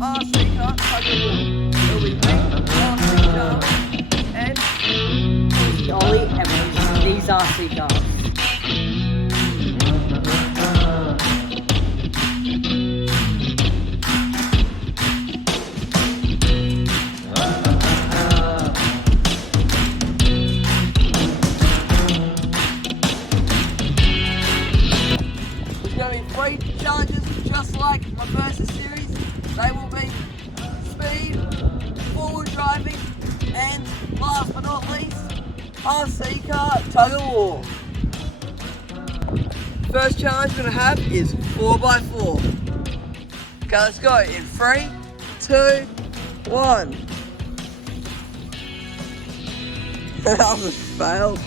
RC car tug of war. It'll be me, RC SHAMAN, and Ollie, and we're using these RC cars. There's going to be 3 challenges just like my versus series. They will be speed, forward driving, and last but not least, RC car tug of war. First challenge we're going to have is 4x4. Okay, let's go in 3, 2, 1. That was failed.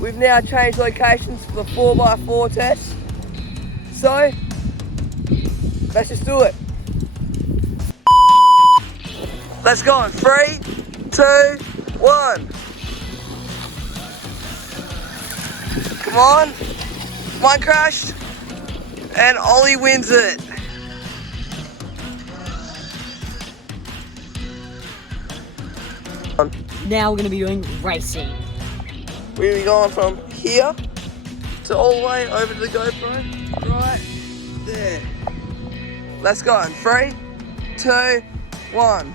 We've now changed locations for the 4x4 test. So, let's just do it. Let's go in 3, 2, 1. Come on. Mine crashed. And Ollie wins it. Now we're going to be doing racing. We're going to be going from here to all the way over to the GoPro. Right there. Let's go in 3, 2, 1.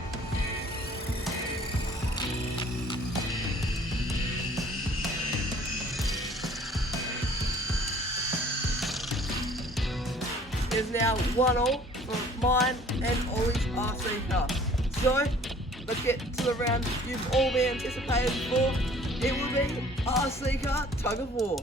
Is now 1-1 for mine and Ollie's RC car. So, let's get to the round you've all been anticipated for. It will be RC car tug of war.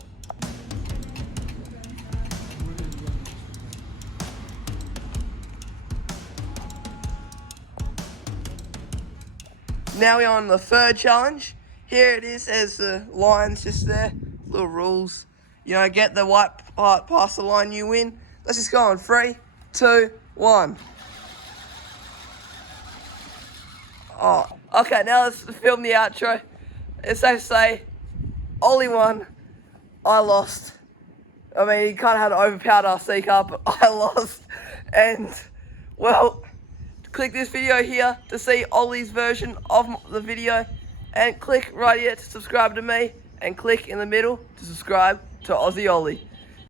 Now we're on the third challenge. Here it is as the lines just there, little rules. You know, get the white part past the line, you win. Let's just go on 3, 2, 1. Oh, okay, now let's film the outro. It's safe to say, Ollie won, I lost. I mean, he kind of had an overpowered RC car, but I lost. And, well, click this video here to see Ollie's version of the video. And click right here to subscribe to me. And click in the middle to subscribe to Aussie Ollie.